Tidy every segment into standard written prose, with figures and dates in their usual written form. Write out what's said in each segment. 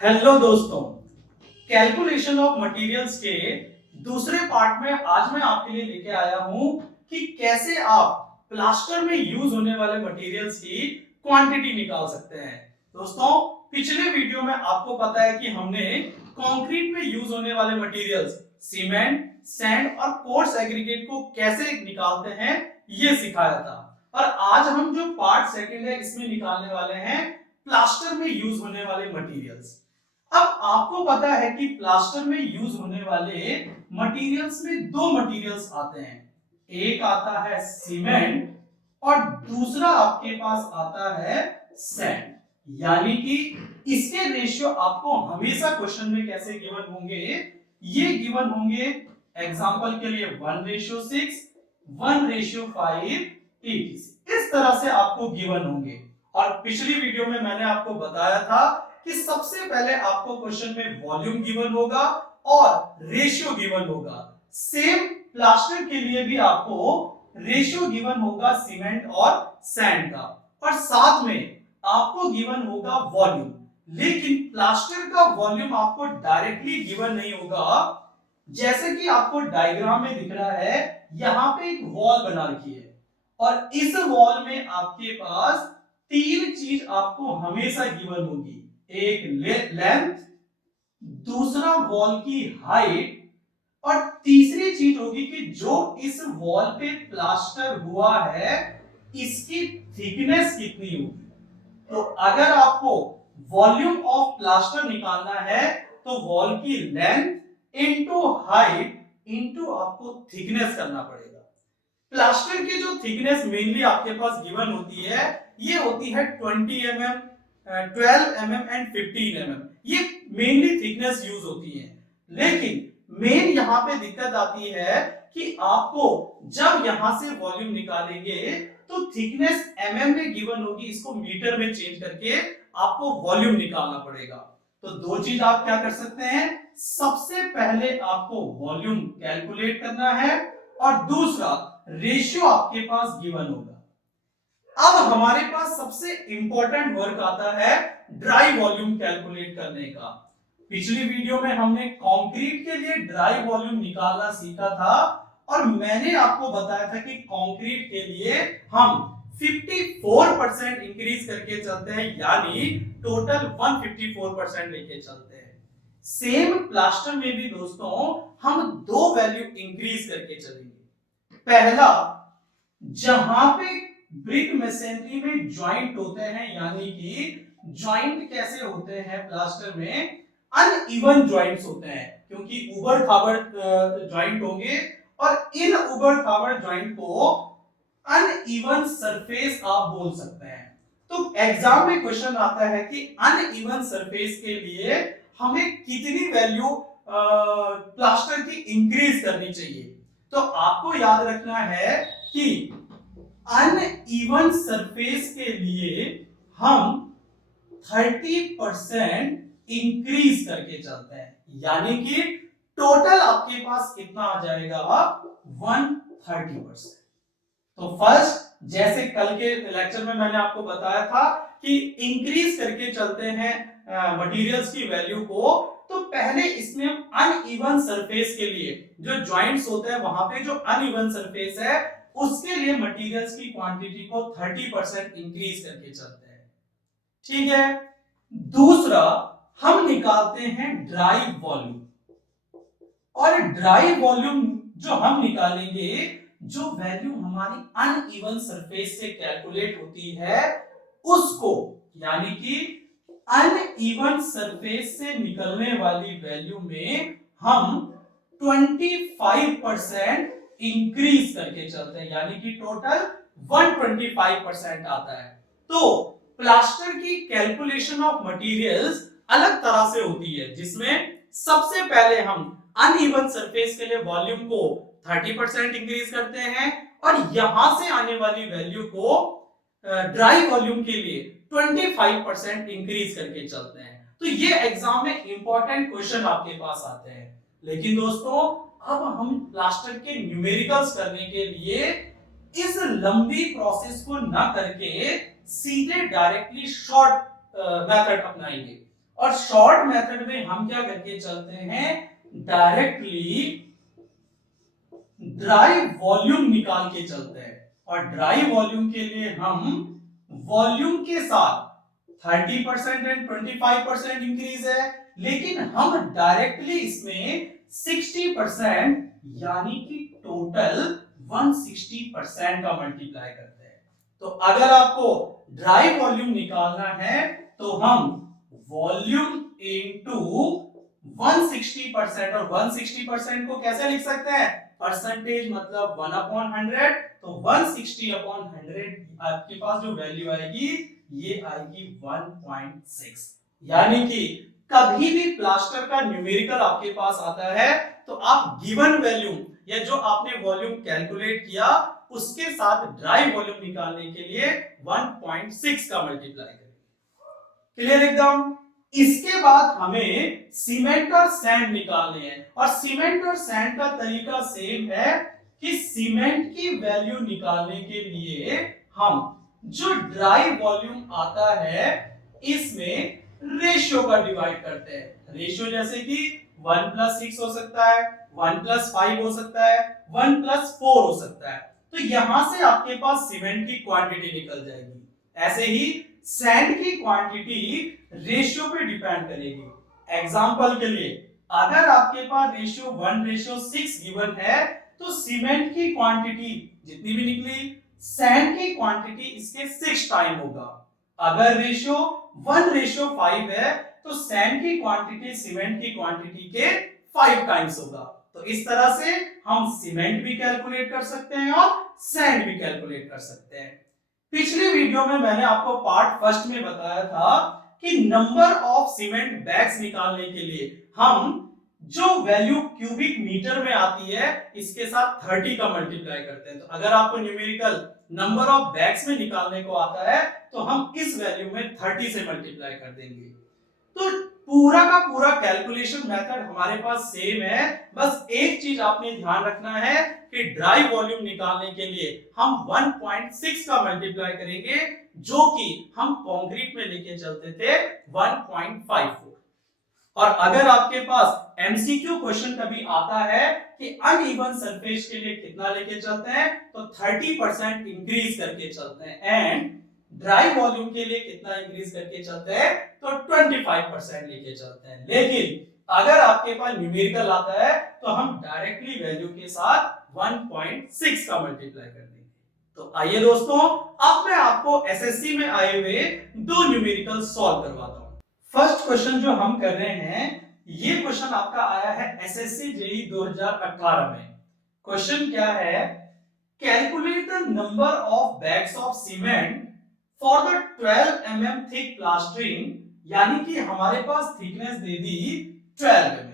Hello दोस्तों, calculation of materials के दूसरे पार्ट में आज मैं आपके लिए लेके आया हूं कि कैसे आप प्लास्टर में यूज होने वाले मटेरियल्स की क्वांटिटी निकाल सकते हैं। दोस्तों, पिछले वीडियो में आपको पता है कि हमने कंक्रीट में यूज होने वाले मटेरियल्स सीमेंट, सैंड और कोर्स एग्रीगेट को कैसे निकालते हैं ये सिखाया था। और आज हम जो पार्ट सेकंड है इसमें निकालने वाले हैं प्लास्टर में यूज होने वाले मटेरियल्स। अब आपको पता है कि प्लास्टर में यूज होने वाले मटेरियल्स में दो मटेरियल्स आते हैं, एक आता है सीमेंट और दूसरा आपके पास आता है सैंड। यानी कि इसके रेशियो आपको हमेशा क्वेश्चन में कैसे गिवन होंगे, ये गिवन होंगे एग्जांपल के लिए 1:6, 1:5, 86 इस तरह से आपको गिवन होंगे। और पिछली वीडियो में मैंने आपको बताया था कि सबसे पहले आपको क्वेश्चन में वॉल्यूम गिवन होगा और रेशियो गिवन होगा। सेम प्लास्टर के लिए भी आपको रेशियो गिवन होगा सीमेंट और सैंड का, और साथ में आपको गिवन होगा वॉल्यूम। लेकिन प्लास्टर का वॉल्यूम आपको डायरेक्टली गिवन नहीं होगा। जैसे कि आपको डायग्राम में दिख रहा है, यहां पे एक वॉल बना रखी है और इस वॉल में आपके पास तीन चीज आपको हमेशा गिवन होगी, एक लेंथ, दूसरा वॉल की हाइट और तीसरी चीज होगी कि जो इस वॉल पे प्लास्टर हुआ है इसकी थिकनेस कितनी होगी। तो अगर आपको वॉल्यूम ऑफ प्लास्टर निकालना है तो वॉल की लेंथ इनटू हाइट इनटू आपको थिकनेस करना पड़ेगा। प्लास्टर की जो थिकनेस मेनली आपके पास गिवन होती है ये होती है 20 mm, 12 mm एंड 15 mm। ये मेनली थिकनेस यूज होती है। लेकिन मेन यहाँ पे दिक्कत आती है कि आपको जब यहां से वॉल्यूम निकालेंगे तो थिकनेस mm में गिवन होगी, इसको मीटर में चेंज करके आपको वॉल्यूम निकालना पड़ेगा। तो दो चीज आप क्या कर सकते हैं, सबसे पहले आपको वॉल्यूम कैलकुलेट करना है और दूसरा रेशियो आपके पास गिवन होगा। अब हमारे पास सबसे इंपॉर्टेंट वर्क आता है ड्राई वॉल्यूम कैलकुलेट करने का। पिछली वीडियो में हमने कंक्रीट के लिए ड्राई वॉल्यूम निकालना सीखा था और मैंने आपको बताया था कि कंक्रीट के लिए हम 54% इंक्रीज करके चलते हैं, यानी टोटल 154% लेके चलते हैं। सेम प्लास्टर में भी दोस्तों हम दो वैल्यू इंक्रीज करके चलेंगे। पहला, जहां पे ब्रिक मशीनरी में ज्वाइंट होते हैं, यानी कि ज्वाइंट कैसे होते हैं प्लास्टर में, अनइवन ज्वाइंट्स होते हैं, क्योंकि उबड़ खाबड़ ज्वाइंट होंगे और इन उबड़ खाबड़ ज्वाइंट को अनइवन सरफेस आप बोल सकते हैं। तो एग्जाम में क्वेश्चन आता है कि अनइवन सरफेस के लिए हमें कितनी वैल्यू प्लास्टर की इंक्रीज करनी चाहिए। तो आपको याद रखना है कि अनइवन सरफेस के लिए हम 30% इंक्रीज करके चलते हैं, यानी कि टोटल आपके पास कितना आ जाएगा, 130%। तो फर्स्ट, जैसे कल के लेक्चर में मैंने आपको बताया था कि इंक्रीज करके चलते हैं मटेरियल्स की वैल्यू को, तो पहले इसमें हम अनइवन सरफेस के लिए जो ज्वाइंट्स होते हैं वहां पे जो अनइवन सरफेस है उसके लिए मटेरियल्स की क्वांटिटी को 30% इंक्रीज करके चलते हैं। ठीक है। दूसरा, हम निकालते हैं ड्राई वॉल्यूम, और ड्राई वॉल्यूम जो हम निकालेंगे, जो वैल्यू हमारी अनइवन सरफेस से कैलकुलेट होती है उसको, यानी कि अनइवन सरफेस से निकलने वाली वैल्यू में हम 25% इंक्रीज करके चलते हैं, यानी कि टोटल 125% आता है। तो प्लास्टर की कैलकुलेशन ऑफ मटेरियल्स अलग तरह से होती है, जिसमें सबसे पहले हम अनइवन सरफेस के लिए वॉल्यूम को 30% इंक्रीज करते हैं और यहां से आने वाली वैल्यू को ड्राई वॉल्यूम के लिए 25% इंक्रीज करके चलते हैं। तो ये एग्जाम में इंपॉर्टेंट क्वेश्चन आपके पास आते हैं। लेकिन दोस्तों, अब हम प्लास्टर के न्यूमेरिकल्स करने के लिए इस लंबी प्रोसेस को ना करके सीधे डायरेक्टली शॉर्ट मेथड अपनाएंगे और शॉर्ट मेथड में हम क्या करके चलते हैं, डायरेक्टली ड्राई वॉल्यूम निकाल के चलते हैं। और ड्राई वॉल्यूम के लिए हम वॉल्यूम के साथ 30% एंड 25% इंक्रीज है, लेकिन हम डायरेक्टली इसमें 60% यानी कि टोटल 160% का मल्टीप्लाई करते हैं। तो अगर आपको ड्राई वॉल्यूम निकालना है तो हम वॉल्यूम इनटू 160%, और 160% को कैसे लिख सकते हैं, परसेंटेज मतलब 1/100, तो 160/100 आपके पास जो वैल्यू आएगी ये आएगी 1.6। यानी कि कभी भी प्लास्टर का न्यूमेरिकल आपके पास आता है तो आप गिवन वैल्यू या जो आपने वॉल्यूम कैलकुलेट किया उसके साथ ड्राई वॉल्यूम निकालने के लिए 1.6 का मल्टीप्लाई करें। क्लियर एकदम। इसके बाद हमें सीमेंट और सैंड निकालने हैं, और सीमेंट और सैंड का तरीका सेम है कि सीमेंट की वैल्यू निकालने के लिए हम जो ड्राई वॉल्यूम आता है इसमें रेशियो का डिवाइड करते हैं। रेशियो जैसे कि 1+6 हो सकता है, 1+5 हो सकता है, 1+4 हो सकता है। तो यहां से आपके पास सीमेंट की क्वांटिटी निकल जाएगी। ऐसे ही सैंड की क्वांटिटी रेशियो पे डिपेंड करेगी। एग्जांपल के लिए अगर आपके पास रेशियो 1:6 गिवन है तो सीमेंट की क्वांटिटी जितनी भी निकली सैंड की क्वांटिटी इसके 6 टाइम होगा। अगर रेशियो 1:5 है तो सैंड की क्वांटिटी सीमेंट की क्वांटिटी के 5 टाइम्स होगा। तो इस तरह से हम सीमेंट भी कैलकुलेट कर सकते हैं और सैंड भी कैलकुलेट कर सकते हैं। पिछले वीडियो में मैंने आपको पार्ट फर्स्ट में बताया था कि नंबर ऑफ सीमेंट बैग्स निकालने के लिए हम जो वैल्यू क्यूबिक मीटर में आती है इसके साथ 30 का मल्टीप्लाई करते हैं। तो अगर आपको न्यूमेरिकल नंबर ऑफ बैग्स में निकालने को आता है तो हम इस वैल्यू में 30 से मल्टीप्लाई कर देंगे। तो पूरा का पूरा कैलकुलेशन मेथड हमारे पास सेम है, बस एक चीज आपने ध्यान रखना है कि ड्राई वॉल्यूम निकालने के लिए हम 1.6 का मल्टीप्लाई करेंगे, जो कि हम कंक्रीट में लेके चलते थे 1.54। और अगर आपके पास एमसीक्यू क्वेश्चन कभी आता है कि अनइवन सरफेस के लिए कितना लेके चलते हैं तो 30% इंक्रीज करके चलते हैं, एंड ड्राई वॉल्यूम के लिए कितना इंक्रीज करके चलते हैं तो 25% लेके चलते हैं। लेकिन अगर आपके पास न्यूमेरिकल आता है तो हम डायरेक्टली वैल्यू के साथ 1.6 का मल्टीप्लाई कर देंगे। तो आइए दोस्तों, अब मैं आपको एसएससी में आए हुए दो न्यूमेरिकल सॉल्व करवाता हूं। फर्स्ट क्वेश्चन जो हम कर रहे हैं ये क्वेश्चन आपका आया है एसएससी जेई 2018 में। क्वेश्चन क्या है, calculate the number of bags of cement for the 12 mm thick plastering, यानी कि हमारे पास थिकनेस दे दी 12 mm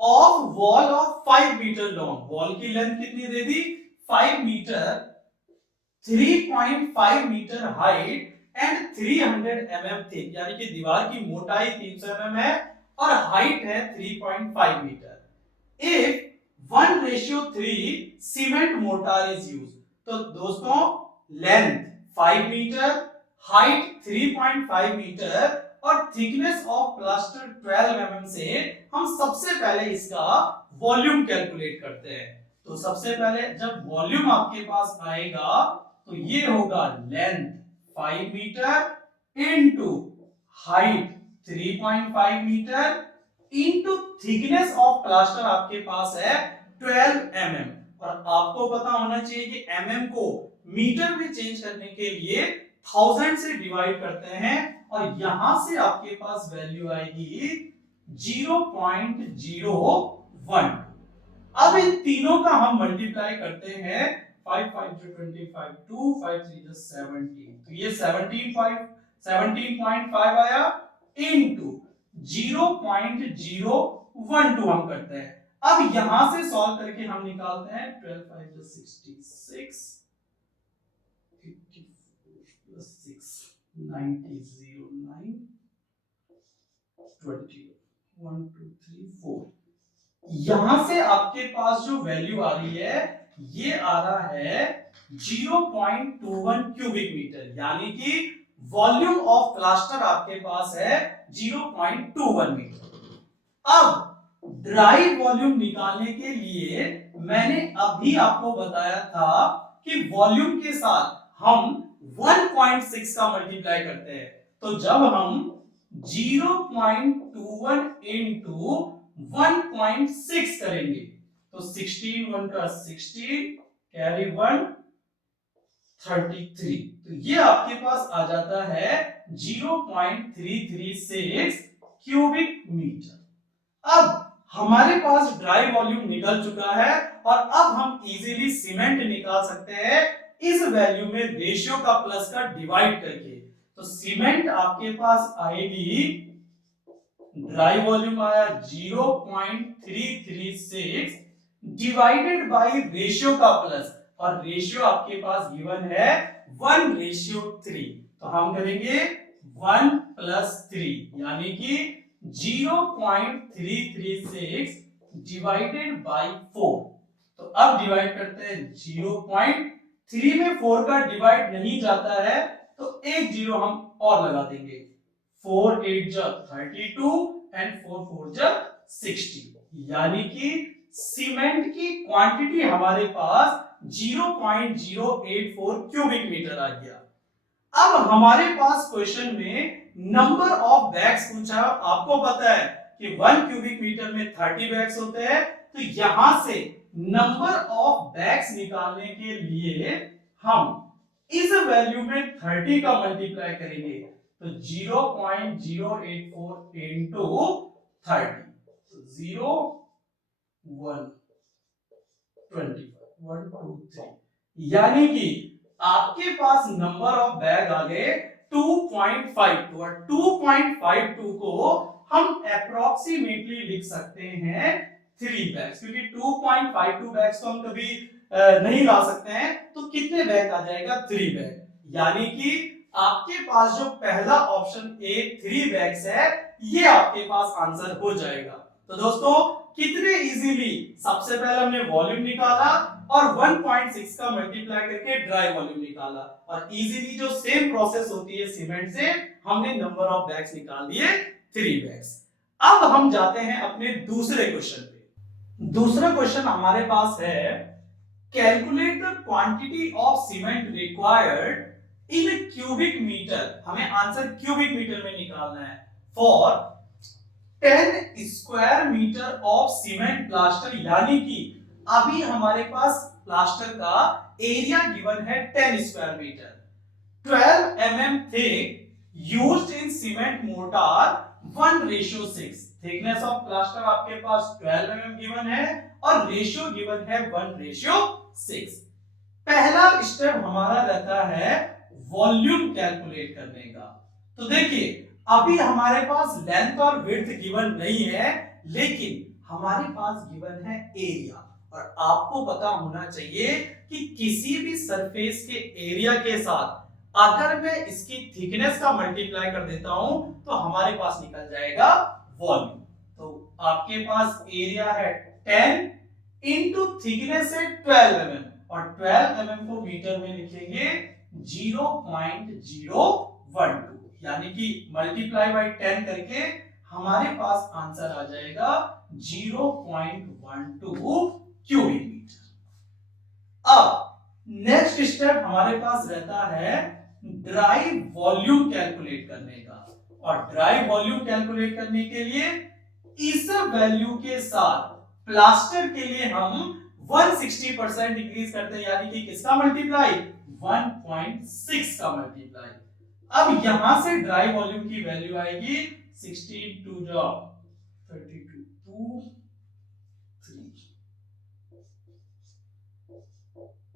of wall of 5 metre long. Wall की लेंथ कितनी दे दी 5 metre, 3.5 metre height and 300 mm thick, यानी कि दीवार की मोटाई 300 mm है और हाइट है 3.5 metre. If 1:3 cement mortar is used, तो दोस्तों लेंथ 5 मीटर, हाइट 3.5 मीटर और थिकनेस ऑफ प्लास्टर 12 mm से हम सबसे पहले इसका वॉल्यूम कैलकुलेट करते हैं। तो सबसे पहले जब वॉल्यूम आपके पास आएगा तो ये होगा length 5 metre into height 3.5 metre into thickness of plaster आपके पास है 12 mm, और आपको पता होना चाहिए कि mm को मीटर में चेंज करने के लिए 1000 से डिवाइड करते हैं, और यहां से आपके पास वैल्यू आएगी 0.012। अब इन तीनों का हम मल्टीप्लाई करते हैं, 5 5 25, 2 5 3 17, तो ये 17.5 आया इनटू 0.012 हम करते हैं। अब यहां से सॉल्व करके हम निकालते हैं 12 5 66, 54 + 6 90 09 20 1 2 3 4। यहां से आपके पास जो वैल्यू आ रही है ये आ रहा है 0.21 क्यूबिक मीटर, यानी कि वॉल्यूम ऑफ प्लास्टर आपके पास है 0.21 मीटर। अब ड्राई वॉल्यूम निकालने के लिए मैंने अभी आपको बताया था कि वॉल्यूम के साथ हम 1.6 का मल्टीप्लाई करते हैं। तो जब हम 0.21 इंटू 1.6 करेंगे तो 16 1 का 16 कैरी 1 33, तो ये आपके पास आ जाता है 0.336 क्यूबिक मीटर। अब हमारे पास ड्राई वॉल्यूम निकल चुका है और अब हम इजीली सीमेंट निकाल सकते हैं इस वैल्यू में रेशियो का प्लस का डिवाइड करके। तो सीमेंट आपके पास आएगी, ड्राई वॉल्यूम आया 0.336 डिवाइडेड बाय रेशियो का प्लस, और रेशियो आपके पास गिवन है 1:3। तो हम करेंगे 1 + 3 यानी कि 0.336 डिवाइडेड बाय 4। तो अब डिवाइड करते हैं 0.3 में 4 का डिवाइड नहीं जाता है तो एक जीरो हम और लगा देंगे। 4 8 जा 32 एंड 4 4 जा 60, यानी कि सीमेंट की क्वांटिटी हमारे पास 0.084 क्यूबिक मीटर आ गया। अब हमारे पास क्वेश्चन में नंबर ऑफ बैग्स पूछा। आपको पता है कि 1 क्यूबिक मीटर में 30 बैग्स होते हैं, तो यहां से नंबर ऑफ बैग्स निकालने के लिए हम इस वैल्यू में 30 का मल्टीप्लाई करेंगे। तो 0.084 इंटू 30, 0 1 25 1 2 3, यानी कि आपके पास नंबर ऑफ बैग आ गए 2.52 और 2.52 को हम अप्रोक्सीमेटली लिख सकते हैं 3 बैग्स, क्योंकि 2.52 बैग्स तो हम कभी नहीं ला सकते हैं। तो कितने बैग आ जाएगा 3 बैग, यानी कि आपके पास जो पहला ऑप्शन ए 3 बैग्स है ये आपके पास आंसर हो जाएगा। तो दोस्तों कितने इजीली सबसे पहले हमने वॉल्यूम निकाला और 1.6 का मल्टीप्लाई करके ड्राई वॉल्यूम निकाला, और इजीली जो सेम प्रोसेस होती है सीमेंट से हमने नंबर ऑफ बैग्स निकाल दिए 3 बैग्स। अब हम जाते हैं अपने दूसरे क्वेश्चन पे। दूसरा क्वेश्चन हमारे पास है calculate the quantity of cement required in cubic metre. हमें आंसर क्यूबिक मीटर में निकालना है for 10 square metre of cement plaster, यानी कि अभी हमारे पास प्लास्टर का एरिया गिवन है 10 square metre, 12 mm thick used in cement mortar 1:6। Thickness of plaster आपके पास 12 mm गिवन है और रेशियो गिवन है 1:6। पहला स्टेप हमारा रहता है वॉल्यूम कैलकुलेट करने का। तो देखिए अभी हमारे पास लेंथ और विड्थ गिवन नहीं है, लेकिन हमारे पास गिवन है एरिया, और आपको पता होना चाहिए कि किसी भी सरफेस के एरिया के साथ अगर मैं इसकी थिकनेस का मल्टीप्लाई कर देता हूं तो हमारे पास निकल जाएगा वॉल्यूम। तो आपके पास एरिया है 10 इंटू थिकनेस है 12 mm, और 12 mm को मीटर में लिखेंगे 0.012, यानी कि मल्टीप्लाई बाय 10 करके हमारे पास आंसर आ जाएगा 0.12 क्यूबिक मीटर। अब नेक्स्ट स्टेप हमारे पास रहता है ड्राई वॉल्यूम कैलकुलेट करने का, और ड्राई वॉल्यूम कैलकुलेट करने के लिए इस वैल्यू के साथ प्लास्टर के लिए हम 160% इंक्रीज करते हैं, यानी कि किसका मल्टीप्लाई 1.6 का मल्टीप्लाई। अब यहां से ड्राई वॉल्यूम की वैल्यू आएगी 62 जो 32 2 3,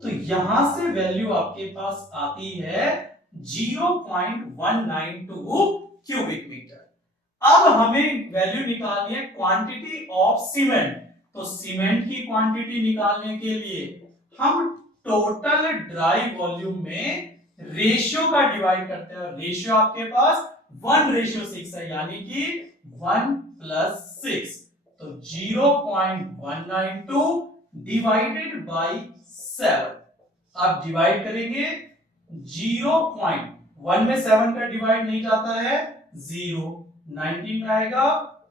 तो यहां से वैल्यू आपके पास आती है 0.192 क्यूबिक मीटर। अब हमें वैल्यू निकालनी है क्वांटिटी ऑफ सीमेंट। तो सीमेंट की क्वांटिटी निकालने के लिए हम टोटल ड्राई वॉल्यूम में रेशियो का डिवाइड करते हैं, और रेशियो आपके पास 1:6 है, यानी कि 1 + 6। तो 0.192 डिवाइडेड बाय 7। अब डिवाइड करेंगे 0.192 1 में 7 का डिवाइड नहीं जाता है, 0। 19 में आएगा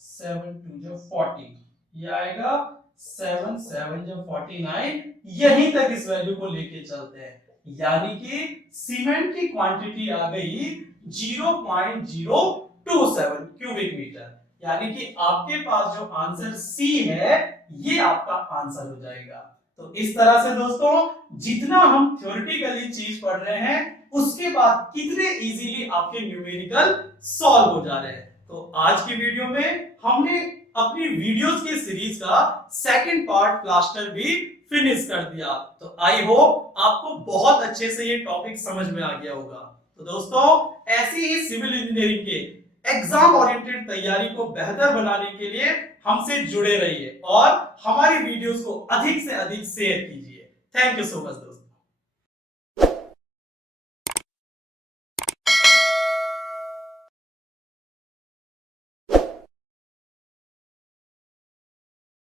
7 2 जो 40, ये आएगा 7 7 जो 49। यहीं तक इस वैल्यू को लेके चलते हैं, यानी कि सीमेंट की क्वांटिटी आ गई 0.027 क्यूबिक मीटर। यानी कि आपके पास जो आंसर सी है ये आपका आंसर हो जाएगा। तो इस तरह से दोस्तों जितना हम थ्योरेटिकली चीज पढ़ रहे हैं उसके बाद कितने इजीली आपके न्यूमेरिकल सॉल्व हो जा रहे हैं। तो आज की वीडियो में हमने अपनी वीडियोस की सीरीज का सेकंड पार्ट प्लास्टर भी फिनिश कर दिया। तो आई होप आपको बहुत अच्छे से ये टॉपिक समझ में आ गया होगा। तो दोस्तों ऐसी ही सिविल इंजीनियरिंग के एग्जाम ओरिएंटेड तैयारी को बेहतर बनाने के लिए हमसे जुड़े रहिए और हमारी वीडियोस को अधिक से अधिक शेयर कीजिए। Thank you so much.